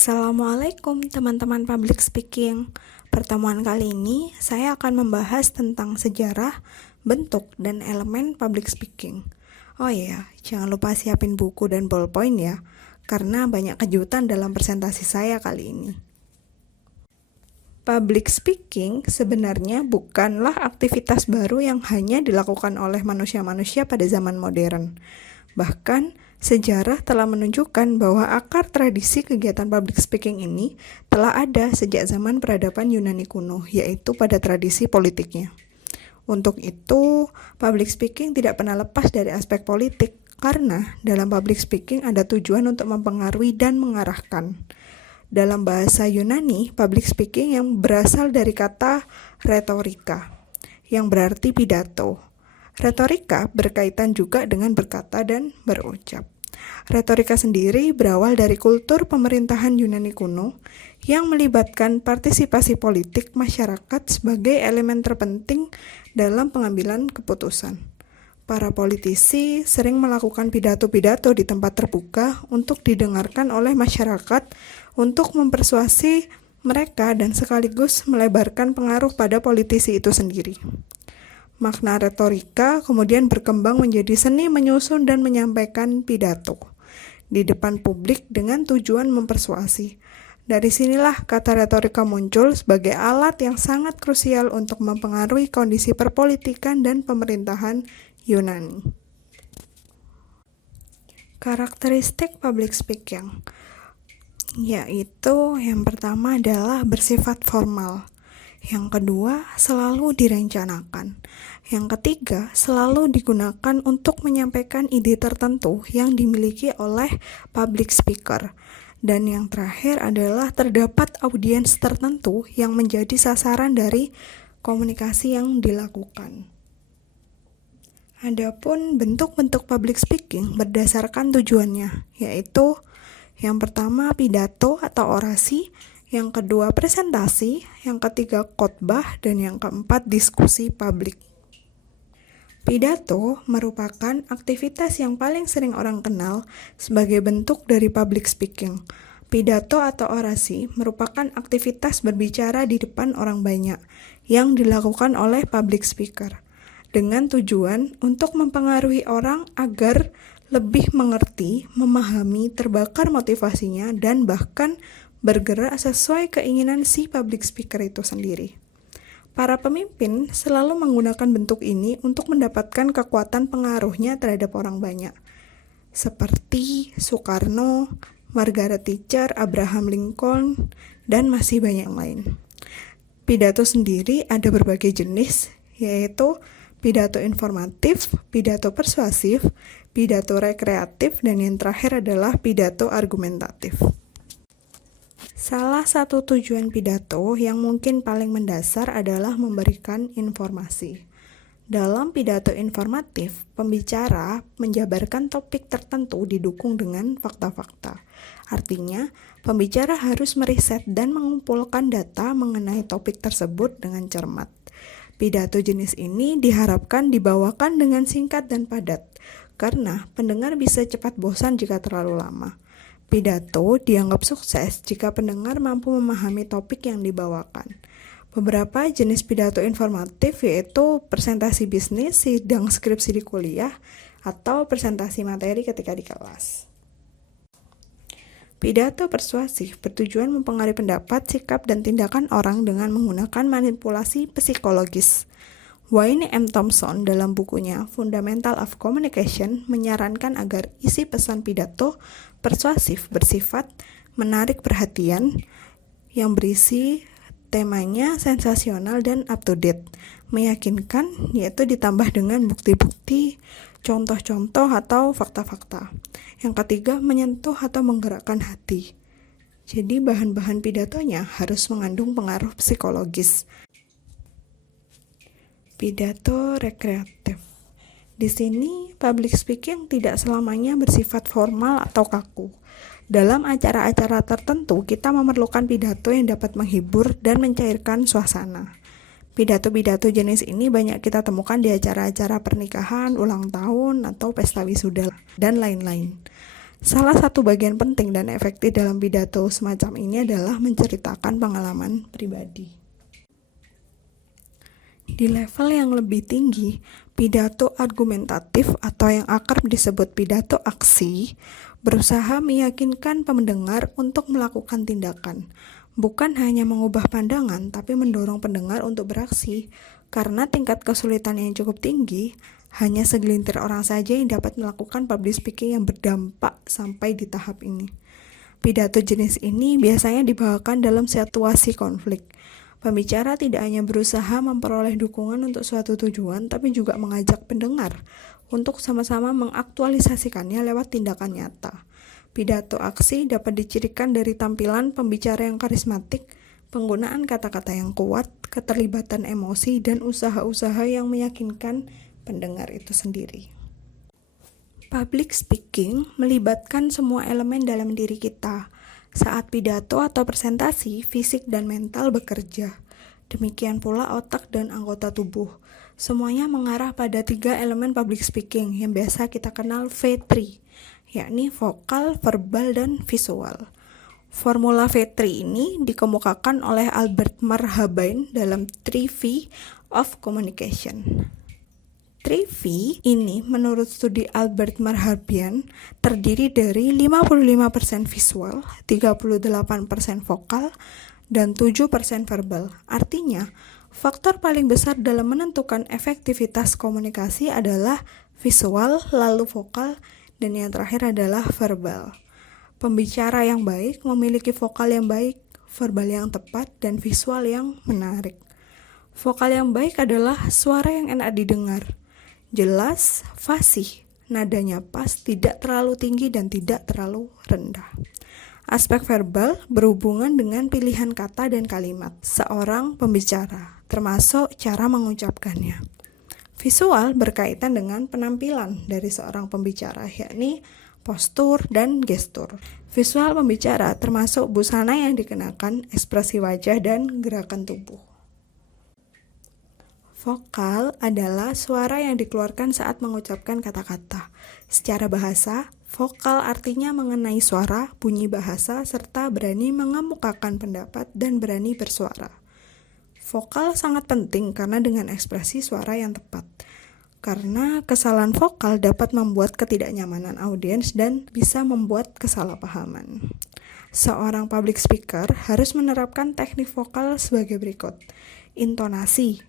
Assalamualaikum teman-teman public speaking. Pertemuan kali ini saya akan membahas tentang sejarah, bentuk, dan elemen public speaking. Oh iya, jangan lupa siapin buku dan ballpoint ya, karena banyak kejutan dalam presentasi saya kali ini. Public speaking sebenarnya bukanlah aktivitas baru yang hanya dilakukan oleh manusia-manusia pada zaman modern. Bahkan, sejarah telah menunjukkan bahwa akar tradisi kegiatan public speaking ini telah ada sejak zaman peradaban Yunani kuno, yaitu pada tradisi politiknya. Untuk itu, public speaking tidak pernah lepas dari aspek politik, karena dalam public speaking ada tujuan untuk mempengaruhi dan mengarahkan. Dalam bahasa Yunani, public speaking yang berasal dari kata retorika, yang berarti pidato. Retorika berkaitan juga dengan berkata dan berucap. Retorika sendiri berawal dari kultur pemerintahan Yunani kuno yang melibatkan partisipasi politik masyarakat sebagai elemen terpenting dalam pengambilan keputusan. Para politisi sering melakukan pidato-pidato di tempat terbuka untuk didengarkan oleh masyarakat untuk mempersuasi mereka dan sekaligus melebarkan pengaruh pada politisi itu sendiri. Makna retorika kemudian berkembang menjadi seni menyusun dan menyampaikan pidato di depan publik dengan tujuan mempersuasi. Dari sinilah kata retorika muncul sebagai alat yang sangat krusial untuk mempengaruhi kondisi perpolitikan dan pemerintahan Yunani. Karakteristik public speaking, yaitu yang pertama adalah bersifat formal. Yang kedua, selalu direncanakan. Yang ketiga, selalu digunakan untuk menyampaikan ide tertentu yang dimiliki oleh public speaker. Dan yang terakhir adalah terdapat audiens tertentu yang menjadi sasaran dari komunikasi yang dilakukan. Adapun bentuk-bentuk public speaking berdasarkan tujuannya, yaitu yang pertama pidato atau orasi, yang kedua presentasi, yang ketiga khotbah, dan yang keempat diskusi publik. Pidato merupakan aktivitas yang paling sering orang kenal sebagai bentuk dari public speaking. Pidato atau orasi merupakan aktivitas berbicara di depan orang banyak yang dilakukan oleh public speaker dengan tujuan untuk mempengaruhi orang agar lebih mengerti, memahami, terbakar motivasinya, dan bahkan bergerak sesuai keinginan si public speaker itu sendiri. Para pemimpin selalu menggunakan bentuk ini untuk mendapatkan kekuatan pengaruhnya terhadap orang banyak, seperti Soekarno, Margaret Thatcher, Abraham Lincoln, dan masih banyak lain. Pidato sendiri ada berbagai jenis, yaitu pidato informatif, pidato persuasif, pidato rekreatif, dan yang terakhir adalah pidato argumentatif. Salah satu tujuan pidato yang mungkin paling mendasar adalah memberikan informasi. Dalam pidato informatif, pembicara menjabarkan topik tertentu didukung dengan fakta-fakta. Artinya, pembicara harus meriset dan mengumpulkan data mengenai topik tersebut dengan cermat. Pidato jenis ini diharapkan dibawakan dengan singkat dan padat, karena pendengar bisa cepat bosan jika terlalu lama. Pidato dianggap sukses jika pendengar mampu memahami topik yang dibawakan. Beberapa jenis pidato informatif yaitu presentasi bisnis, sidang skripsi di kuliah, atau presentasi materi ketika di kelas. Pidato persuasif bertujuan mempengaruhi pendapat, sikap, dan tindakan orang dengan menggunakan manipulasi psikologis. Wayne M. Thompson dalam bukunya Fundamental of Communication menyarankan agar isi pesan pidato persuasif bersifat menarik perhatian yang berisi temanya sensasional dan up to date, meyakinkan, yaitu ditambah dengan bukti-bukti, contoh-contoh atau fakta-fakta. Yang ketiga, menyentuh atau menggerakkan hati. Jadi bahan-bahan pidatonya harus mengandung pengaruh psikologis. Pidato rekreatif. Di sini, public speaking tidak selamanya bersifat formal atau kaku. Dalam acara-acara tertentu, kita memerlukan pidato yang dapat menghibur dan mencairkan suasana. Pidato-pidato jenis ini banyak kita temukan di acara-acara pernikahan, ulang tahun, atau pesta wisuda, dan lain-lain. Salah satu bagian penting dan efektif dalam pidato semacam ini adalah menceritakan pengalaman pribadi. Di level yang lebih tinggi, pidato argumentatif atau yang akrab disebut pidato aksi, berusaha meyakinkan pendengar untuk melakukan tindakan, bukan hanya mengubah pandangan, tapi mendorong pendengar untuk beraksi. Karena tingkat kesulitan yang cukup tinggi, hanya segelintir orang saja yang dapat melakukan public speaking yang berdampak sampai di tahap ini. Pidato jenis ini biasanya dibawakan dalam situasi konflik. Pembicara tidak hanya berusaha memperoleh dukungan untuk suatu tujuan, tapi juga mengajak pendengar untuk sama-sama mengaktualisasikannya lewat tindakan nyata. Pidato aksi dapat dicirikan dari tampilan pembicara yang karismatik, penggunaan kata-kata yang kuat, keterlibatan emosi, dan usaha-usaha yang meyakinkan pendengar itu sendiri. Public speaking melibatkan semua elemen dalam diri kita. Saat pidato atau presentasi, fisik dan mental bekerja. Demikian pula otak dan anggota tubuh. Semuanya mengarah pada 3 elemen public speaking yang biasa kita kenal V3, yakni vokal, verbal, dan visual. Formula V3 ini dikemukakan oleh Albert Marhabain dalam 3V of Communication. 3V ini menurut studi Albert Marhabain terdiri dari 55% visual, 38% vokal, dan 7% verbal. Artinya, faktor paling besar dalam menentukan efektivitas komunikasi adalah visual, lalu vokal, dan yang terakhir adalah verbal. Pembicara yang baik memiliki vokal yang baik, verbal yang tepat, dan visual yang menarik. Vokal yang baik adalah suara yang enak didengar, jelas, fasih, nadanya pas, tidak terlalu tinggi dan tidak terlalu rendah. Aspek verbal berhubungan dengan pilihan kata dan kalimat seorang pembicara, termasuk cara mengucapkannya. Visual berkaitan dengan penampilan dari seorang pembicara, yakni postur dan gestur. Visual pembicara termasuk busana yang dikenakan, ekspresi wajah, dan gerakan tubuh. Vokal adalah suara yang dikeluarkan saat mengucapkan kata-kata. Secara bahasa, vokal artinya mengenai suara, bunyi bahasa, serta berani mengemukakan pendapat dan berani bersuara. Vokal sangat penting karena dengan ekspresi suara yang tepat. Karena kesalahan vokal dapat membuat ketidaknyamanan audiens dan bisa membuat kesalahpahaman. Seorang public speaker harus menerapkan teknik vokal sebagai berikut. Intonasi,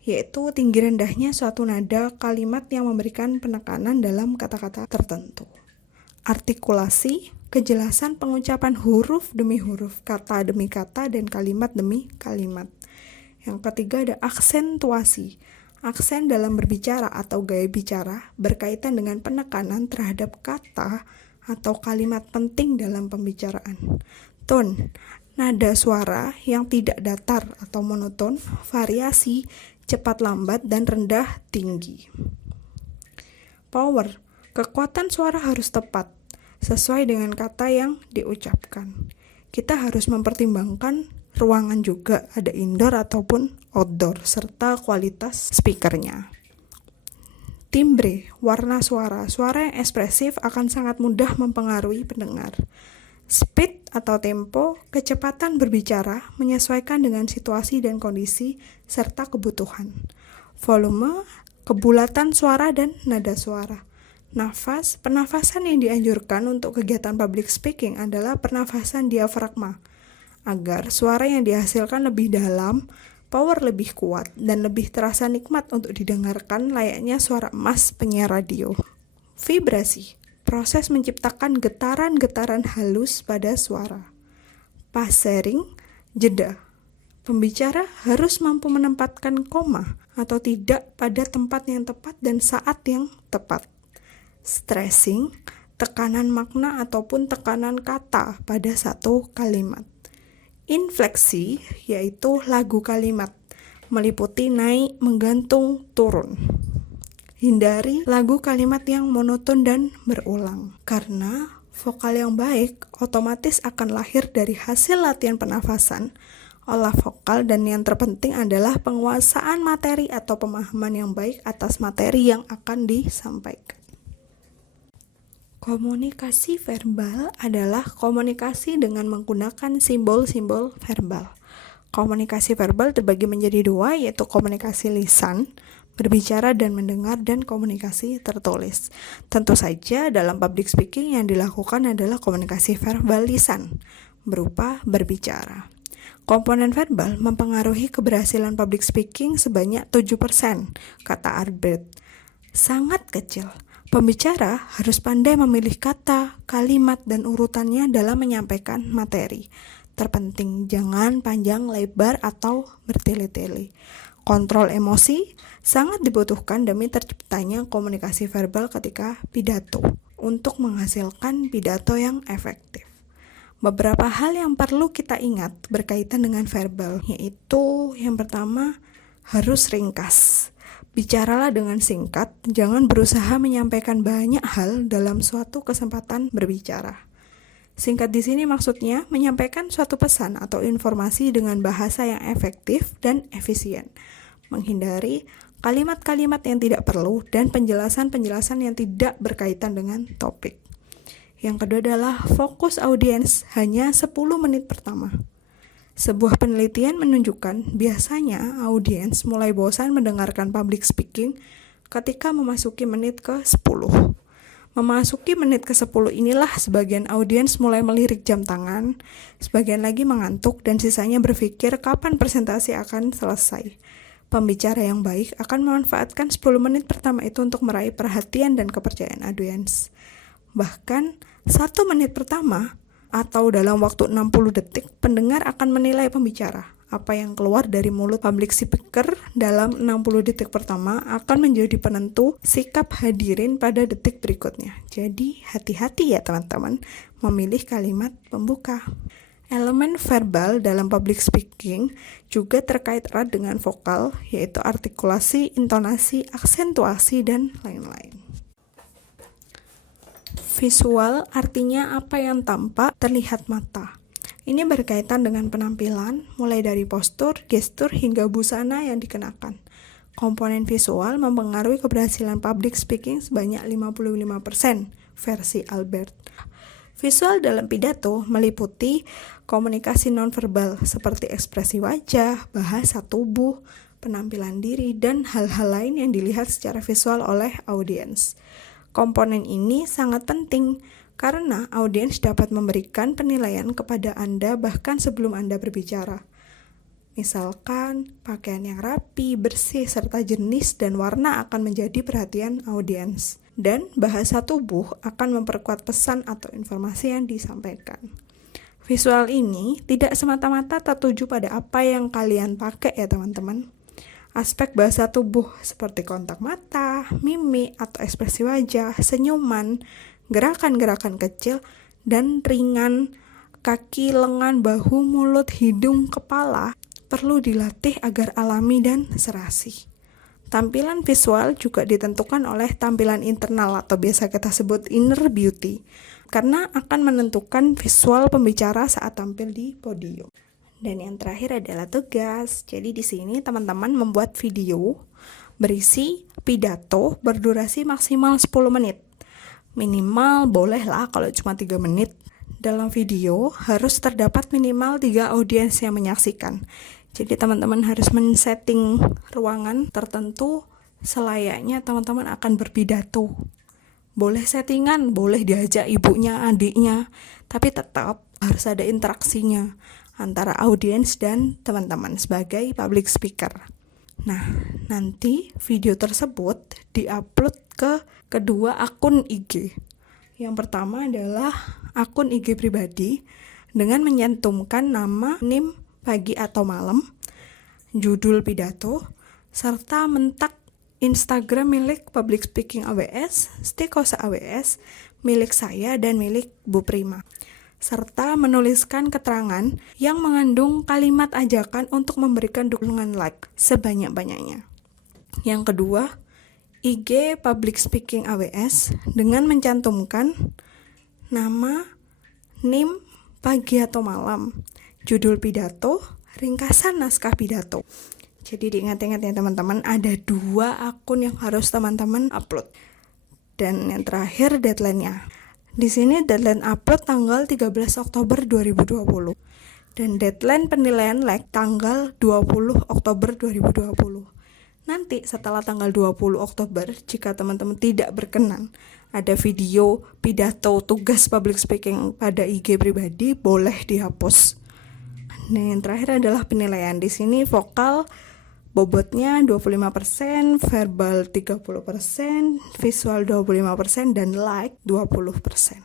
yaitu tinggi rendahnya suatu nada kalimat yang memberikan penekanan dalam kata-kata tertentu. Artikulasi, kejelasan pengucapan huruf demi huruf, kata demi kata, dan kalimat demi kalimat. Yang ketiga ada aksentuasi. Aksen dalam berbicara atau gaya bicara berkaitan dengan penekanan terhadap kata atau kalimat penting dalam pembicaraan. Tone, nada suara yang tidak datar atau monoton, variasi, cepat lambat, dan rendah tinggi. Power, kekuatan suara harus tepat, sesuai dengan kata yang diucapkan. Kita harus mempertimbangkan ruangan juga, ada indoor ataupun outdoor, serta kualitas speakernya. Timbre, warna suara. Suara yang ekspresif akan sangat mudah mempengaruhi pendengar. Speed atau tempo, kecepatan berbicara menyesuaikan dengan situasi dan kondisi serta kebutuhan. Volume, kebulatan suara dan nada suara. Nafas, pernafasan yang dianjurkan untuk kegiatan public speaking adalah pernafasan diafragma, agar suara yang dihasilkan lebih dalam, power lebih kuat, dan lebih terasa nikmat untuk didengarkan layaknya suara emas penyiar radio. Vibrasi, proses menciptakan getaran-getaran halus pada suara. Passering, jeda. Pembicara harus mampu menempatkan koma atau tidak pada tempat yang tepat dan saat yang tepat. Stressing, tekanan makna ataupun tekanan kata pada satu kalimat. Infleksi, yaitu lagu kalimat, meliputi naik, menggantung, turun. Hindari lagu kalimat yang monoton dan berulang, karena vokal yang baik otomatis akan lahir dari hasil latihan pernafasan, olah vokal, dan yang terpenting adalah penguasaan materi atau pemahaman yang baik atas materi yang akan disampaikan. Komunikasi verbal adalah komunikasi dengan menggunakan simbol-simbol verbal. Komunikasi verbal terbagi menjadi dua, yaitu komunikasi lisan, berbicara dan mendengar, dan komunikasi tertulis. Tentu saja dalam public speaking yang dilakukan adalah komunikasi verbal lisan, berupa berbicara. Komponen verbal mempengaruhi keberhasilan public speaking sebanyak 7%, kata Albert. Sangat kecil. Pembicara harus pandai memilih kata, kalimat, dan urutannya dalam menyampaikan materi. Terpenting, jangan panjang lebar atau bertele-tele. Kontrol emosi sangat dibutuhkan demi terciptanya komunikasi verbal ketika pidato untuk menghasilkan pidato yang efektif. Beberapa hal yang perlu kita ingat berkaitan dengan verbal, yaitu yang pertama, harus ringkas. Bicaralah dengan singkat, jangan berusaha menyampaikan banyak hal dalam suatu kesempatan berbicara. Singkat di sini maksudnya menyampaikan suatu pesan atau informasi dengan bahasa yang efektif dan efisien. Menghindari kalimat-kalimat yang tidak perlu dan penjelasan-penjelasan yang tidak berkaitan dengan topik. Yang kedua adalah fokus audiens hanya 10 menit pertama. Sebuah penelitian menunjukkan biasanya audiens mulai bosan mendengarkan public speaking ketika memasuki menit ke-10. Memasuki menit ke-10 inilah sebagian audiens mulai melirik jam tangan, sebagian lagi mengantuk, dan sisanya berpikir kapan presentasi akan selesai. Pembicara yang baik akan memanfaatkan 10 menit pertama itu untuk meraih perhatian dan kepercayaan audiens. Bahkan 1 menit pertama atau dalam waktu 60 detik, pendengar akan menilai pembicara. Apa yang keluar dari mulut public speaker dalam 60 detik pertama akan menjadi penentu sikap hadirin pada detik berikutnya. Jadi, hati-hati ya teman-teman memilih kalimat pembuka. Elemen verbal dalam public speaking juga terkait erat dengan vokal, yaitu artikulasi, intonasi, aksentuasi, dan lain-lain. Visual artinya apa yang tampak terlihat mata. Ini berkaitan dengan penampilan, mulai dari postur, gestur, hingga busana yang dikenakan. Komponen visual mempengaruhi keberhasilan public speaking sebanyak 55%, versi Albert. Visual dalam pidato meliputi komunikasi nonverbal seperti ekspresi wajah, bahasa tubuh, penampilan diri, dan hal-hal lain yang dilihat secara visual oleh audiens. Komponen ini sangat penting karena audiens dapat memberikan penilaian kepada Anda bahkan sebelum Anda berbicara. Misalkan, pakaian yang rapi, bersih, serta jenis dan warna akan menjadi perhatian audiens. Dan bahasa tubuh akan memperkuat pesan atau informasi yang disampaikan. Visual ini tidak semata-mata tertuju pada apa yang kalian pakai ya teman-teman. Aspek bahasa tubuh seperti kontak mata, mimik atau ekspresi wajah, senyuman, gerakan-gerakan kecil dan ringan, kaki, lengan, bahu, mulut, hidung, kepala perlu dilatih agar alami dan serasi. Tampilan visual juga ditentukan oleh tampilan internal atau biasa kita sebut inner beauty, karena akan menentukan visual pembicara saat tampil di podium. Dan yang terakhir adalah tugas. Jadi di sini teman-teman membuat video berisi pidato berdurasi maksimal 10 menit. Minimal bolehlah kalau cuma 3 menit. Dalam video harus terdapat minimal 3 audiens yang menyaksikan. Jadi teman-teman harus men-setting ruangan tertentu selayaknya teman-teman akan berpidato. Boleh settingan, boleh diajak ibunya, adiknya, tapi tetap harus ada interaksinya antara audiens dan teman-teman sebagai public speaker. Nah, nanti video tersebut diupload ke kedua akun IG. Yang pertama adalah akun IG pribadi dengan menyantumkan nama, NIM, pagi atau malam, judul pidato, serta mentak Instagram milik Public Speaking AWS, Stikosa AWS, milik saya dan milik Bu Prima, serta menuliskan keterangan yang mengandung kalimat ajakan untuk memberikan dukungan like sebanyak-banyaknya. Yang kedua, IG Public Speaking AWS dengan mencantumkan nama, NIM, pagi atau malam, judul pidato, ringkasan naskah pidato. Jadi diingat-ingat ya teman-teman, ada 2 akun yang harus teman-teman upload. Dan yang terakhir deadline-nya. Di sini deadline upload tanggal 13 Oktober 2020 dan deadline penilaian like tanggal 20 Oktober 2020. Nanti setelah tanggal 20 Oktober, jika teman-teman tidak berkenan, ada video pidato tugas public speaking pada IG pribadi, boleh dihapus. Nah, yang terakhir adalah penilaian. Di sini vokal bobotnya 25%, verbal 30%, visual 25%, dan like 20%.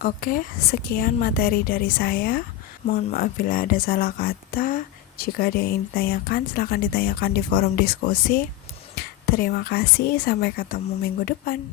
Oke, sekian materi dari saya. Mohon maaf bila ada salah kata. Jika ada yang ditanyakan, silakan ditanyakan di forum diskusi. Terima kasih, sampai ketemu minggu depan.